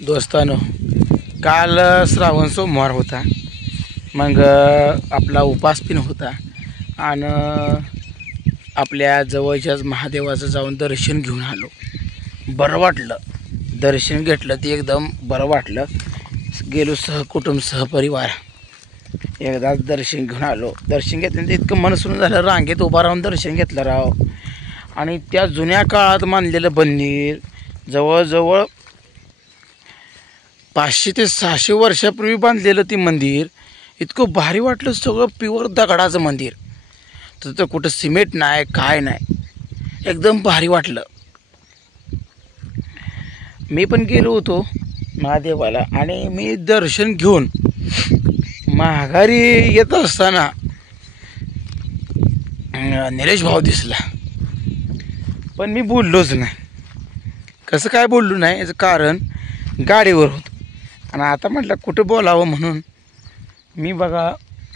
दोस्तानो, काल श्रावण सोमवार होता. मग आपला उपास पण होता आणि आपल्या जवळच्याच महादेवाचं जाऊन दर्शन घेऊन आलो. बरं वाटलं. दर्शन घेतलं ते एकदम बरं वाटलं. गेलो सहकुटुंब सहपरिवार एकदाच दर्शन घेऊन आलो. दर्शन घेतल्यानंतर इतकं मन सुरू झालं. रांगेत उभा राहून दर्शन घेतलं राव. आणि त्या जुन्या काळात बांधलेलं मंदिर जवळजवळ 500 ते 600 वर्षापूर्वी बांधलेलं ती मंदिर इतकं भारी वाटलं. सगळं प्युअर दगडाचं मंदिर. तर कुठं सिमेंट नाही, काय नाही, एकदम भारी वाटलं. मी पण गेलो होतो महादेवाला आणि मी दर्शन घेऊन माघारी येत असताना निलेश भाऊ दिसला. पण मी बोललोच नाही. कसं काय बोललो नाही याचं कारण गाडीवर होतं आणि आता म्हटलं कुठं बोलावं म्हणून मी बघा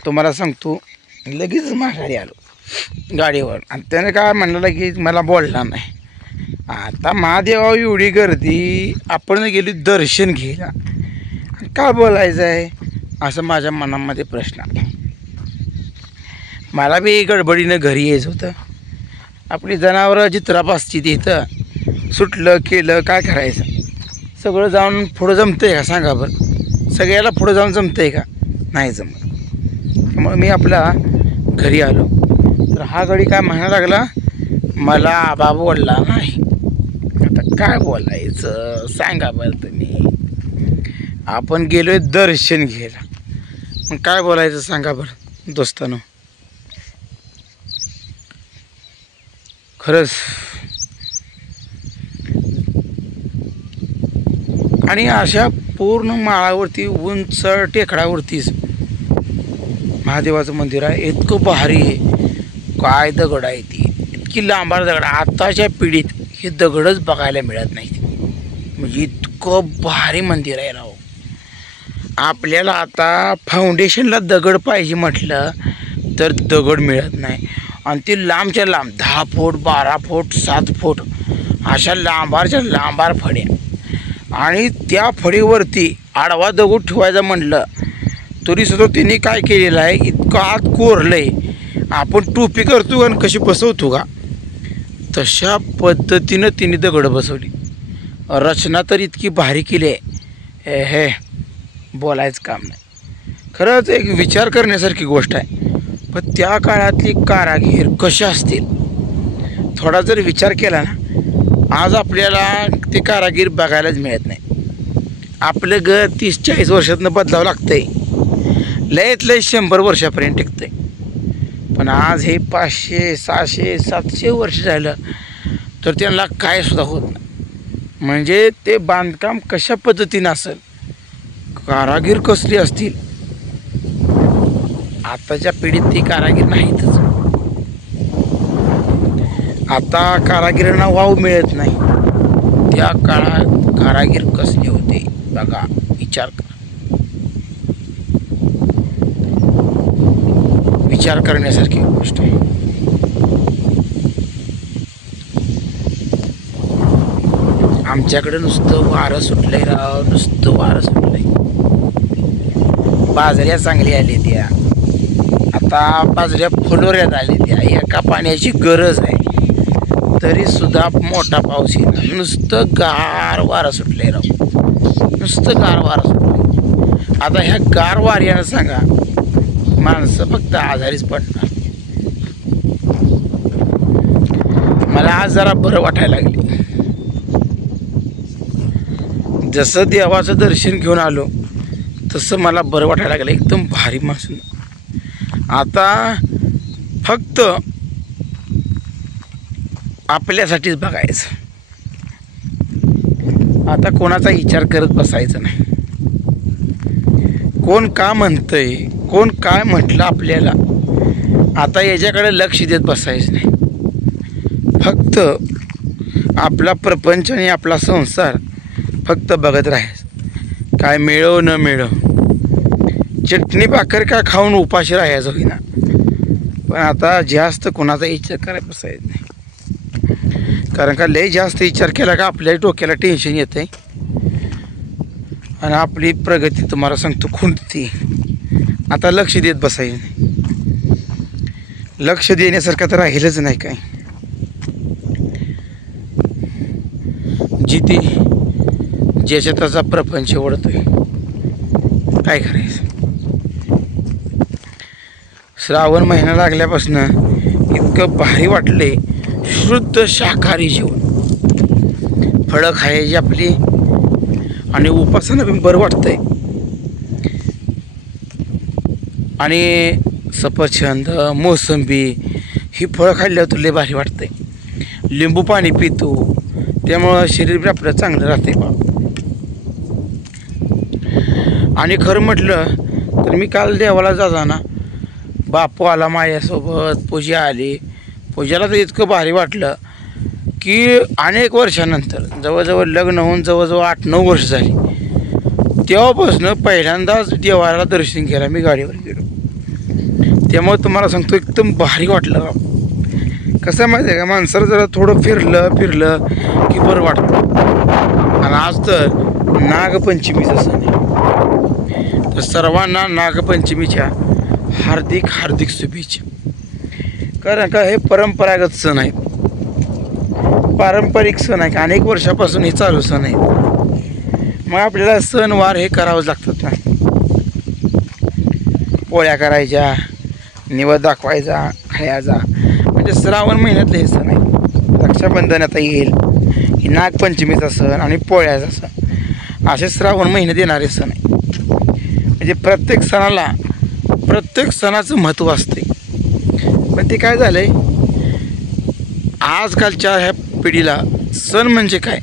तुम्हाला सांगतो लगेच माघारी आलो गाडीवर. आणि त्याने काय म्हणलं की मला बोलला नाही. आता महादेवा एवढी गर्दी, आपण गेली दर्शन घ्यायला, का बोलायचं आहे असं माझ्या मनामध्ये प्रश्न आला. मला बी गडबडीनं घरी यायचं होतं. आपली जनावरं जित्राप असती तिथं सुटलं केलं काय करायचं. सगळं जाऊन पुढं जमतं आहे का सांगा बरं. सगळ्याला पुढं जाऊन जमतं आहे का? नाही जमत. त्यामुळे मी आपला घरी आलो. तर हा गडी काय म्हणायला लागला मला आबा बोलला नाही. आता काय बोलायचं सांगा बरं तुम्ही. आपण गेलो आहे दर्शन घ्यायला, मग काय बोलायचं सांगा बरं दोस्तानो. खरंच. आणि अशा पूर्ण माळावरती उंच टेकडावरतीच महादेवाचं मंदिर आहे. इतकं भारी आहे. काय दगड आहे ती, इतकी लांबार दगड. आताच्या पिढीत हे दगडच बघायला मिळत नाहीत. म्हणजे इतकं भारी मंदिर आहे राव. आपल्याला आता फाउंडेशनला दगड पाहिजे म्हटलं तर दगड मिळत नाही. आणि ती लांबच्या लांब 10 फूट 12 फूट 7 फूट अशा लांबारच्या लांबार फड्या. आणि त्या फडीवरती आडवा दगड ठेवायचा म्हटलं तरीसुद्धा तिने काय केलेलं आहे, इतकं आत कोरलं आहे. आपण टोपी करतो आणि कशी बसवतो का तशा पद्धतीनं तिने दगड बसवली. रचना तर इतकी भारी केली आहे हे बोलायचं काम नाही. खरंच एक विचार करण्यासारखी गोष्ट आहे. पण त्या काळातली कारागीर कसे असतील थोडा जर विचार केला ना, आज आपल्याला ते कारागीर बघायलाच मिळत नाही. आपलं घर 30-40 वर्षातनं बदलावं लागतं आहे. लयत लय 100 वर्षापर्यंत टिकतं आहे. पण आज हे 500 600 700 वर्ष झालं तर त्यांना काय सुद्धा होत नाही. म्हणजे ते बांधकाम कशा पद्धतीनं असेल, कारागीर कसली असतील. आताच्या पिढीत ती कारागीर नाहीतच. आता कारागिरांना वाव मिळत नाही. त्या काळात कारागीर कसले होते बघा, विचार करा. विचार करण्यासारखी गोष्ट आहे. आमच्याकडे नुसतं वारं सुटलंय राव, नुसतं वारं सुटलंय. बाजऱ्या चांगल्या आल्या त्या. आता बाजऱ्या फुलोऱ्यात आल्या त्या. एका पाण्याची गरज आहे तरी सुद्धा मोठा पाऊस येणार. नुसतं गार वारं सुटलंय राव, नुसतं गार वारं सुटलं. आता ह्या गार वाऱ्यानं सांगा माणसं फक्त आजारीच पडणार. मला आज जरा बरं वाटायला लागले. जसं देवाचं दर्शन घेऊन आलो तसं मला बरं वाटायला लागलं. एकदम भारी मासून. आता फक्त आपल्यासाठीच बघायचं. आता कोणाचा विचार करत बसायचं नाही. कोण का म्हणतंय, कोण काय म्हटलं आपल्याला, आता याच्याकडे लक्ष देत बसायचं नाही. फक्त आपला प्रपंच आणि आपला संसार फक्त बघत राहायचं. काय मिळो न मिळो, चटणी भाकर का खाऊन उपाशी राहायचं होईना. पण आता जास्त कोणाचा विचार करायला बसायचं नाही. कारण का लय जास्त विचार केला का आपल्या डोक्याला टेन्शन येतं आहे. आणि आपली प्रगती तुम्हाला सांगतो खुंटती. आता लक्ष देत बसायचं नाही. लक्ष देण्यासारखं तर राहिलंच नाही काय. जिथे ज्याच्या त्याचा प्रपंच ओढतोय, काय करायचं. श्रावण महिना लागल्यापासून इतकं भारी वाटले. शुद्ध शाकाहारी जेवण, फळं खायची आपली आणि उपासना पण बरं वाटतंय. आणि सफरचंद, मोसंबी ही फळं खाल्ल्यावर तुला भारी वाटतंय. लिंबू पाणी पितो, त्यामुळं शरीर आपलं चांगलं राहते बा. आणि खरं म्हटलं तर मी काल देवाला जाताना बापू आला माझ्यासोबत, पूजा आली. पूजाला तर इतकं भारी वाटलं की अनेक वर्षानंतर, जवळजवळ लग्न होऊन जवळजवळ 8-9 वर्ष झाली, तेव्हापासून पहिल्यांदाच देवाला दर्शन केलं मी गाडीवर गेलो. त्यामुळे तुम्हाला सांगतो एकदम भारी वाटलं राव. कसं आहे माहिती आहे का, माणसाला जरा थोडं फिरलं की बरं वाटतं. आणि आज तर नागपंचमीचं सण आहे, तर सर्वांना नागपंचमीच्या हार्दिक शुभेच्छा. कारण का हे परंपरागत सण आहेत, पारंपरिक सण आहे, अनेक वर्षापासून हे चालू सण आहेत. मग आपल्याला सणवार हे करावंच लागतात ना. पोळ्या करायच्या, निवद दाखवायचा, खायचा. म्हणजे श्रावण महिन्यातले हे सण आहे. रक्षाबंधन आता येईल, ही नागपंचमीचा सण आणि पोळ्याचा सण, असे श्रावण महिन्यात येणारे सण आहे. म्हणजे प्रत्येक सणाचं महत्त्व असते. पण ते काय झालं आहे, आजकालच्या ह्या पिढीला सण म्हणजे काय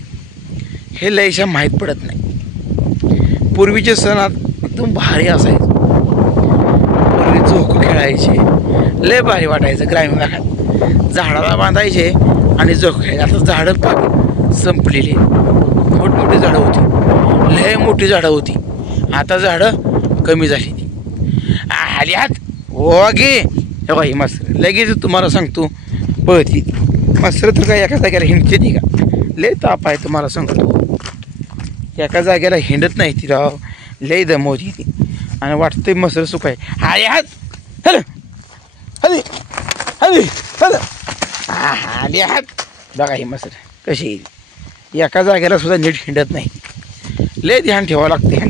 हे लयशा माहीत पडत नाही. पूर्वीचे सणात एकदम भारी असायचं. पूर्वी झोकं खेळायचे, लय भारी वाटायचं. ग्रामीण भागात झाडाला बांधायचे आणि झोकं खेळायचे. आता झाडं पाक संपलेली, मोठमोठी झाडं होती, लय मोठी झाडं होती. आता झाडं कमी झाली. आली हात ओगे बाई मस्तर लगेच तुम्हाला सांगतो पळती. मस्तर तर काय एका जागेला हिंडते ती का, लय ताप आहे तुम्हाला सांगतो. एका जागेला हिंडत नाही ती राव, लय दमवती ती. आणि वाटतंय मस्तर सुकाय. आली हात हल हली हली हल आली हात. बघा ही मस्तर कशी येईल, एका जागेला सुद्धा नीट हिंडत नाही. लय ध्यान ठेवावं लागते.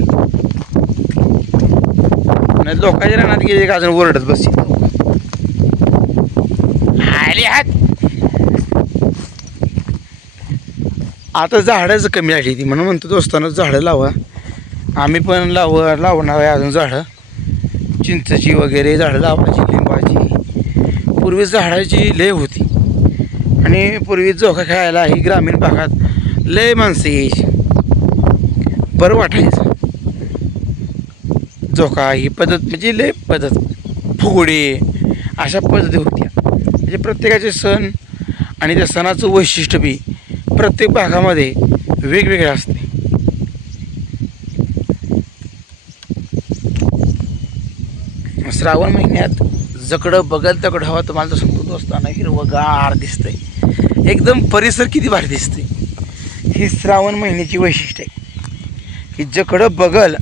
नाही लोकांच्या रानात गेले का अजून ओरडत बसते. आली हात. आता झाडंच कमी झाली ती, म्हणून म्हणतो दोस्तांना झाडं लावा. आम्ही पण लावणार आहे अजून झाडं, चिंचची वगैरे झाडं लावायची, लिंबाची. पूर्वी झाडाची लय होती. आणि पूर्वी झोका खेळायला ही ग्रामीण भागात लय माणसं यायची, बरं वाटायचं. झोका ही पद्धत म्हणजे लय पद्धत, फुगडे अशा पद्धती होत्या. म्हणजे प्रत्येकाचे सण आणि त्या सणाचं वैशिष्ट्य बी प्रत्येक भागामध्ये वेगवेगळं असते. श्रावण महिन्यात जकडं बघल तकडं हवा तुम्हाला तर सांगतो दोस्तांना, हिरवगार दिसतंय. एकदम परिसर किती भारी दिसते. ही श्रावण महिन्याची वैशिष्ट्य आहे की जकडं बघल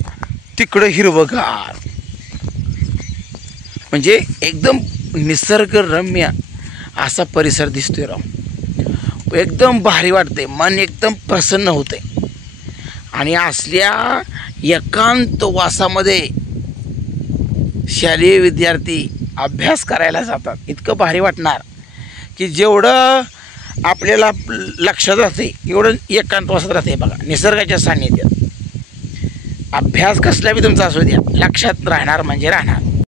तिकडं हिरवगार, म्हणजे एकदम निसर्गरम्य असा परिसर दिसतोय राव. एकदम भारी वाटते, मन एकदम प्रसन्न होते. आणि असल्या एकांत वासामध्ये शालेय विद्यार्थी अभ्यास करायला जातात. इतकं भारी वाटणार की जेवढं आपल्याला लक्षात राहते एवढं एकांत वासात राहते. बघा निसर्गाच्या सान्निध्यात अभ्यास कसला बी तुमचा असू द्या, लक्षात राहणार म्हणजे राहणार.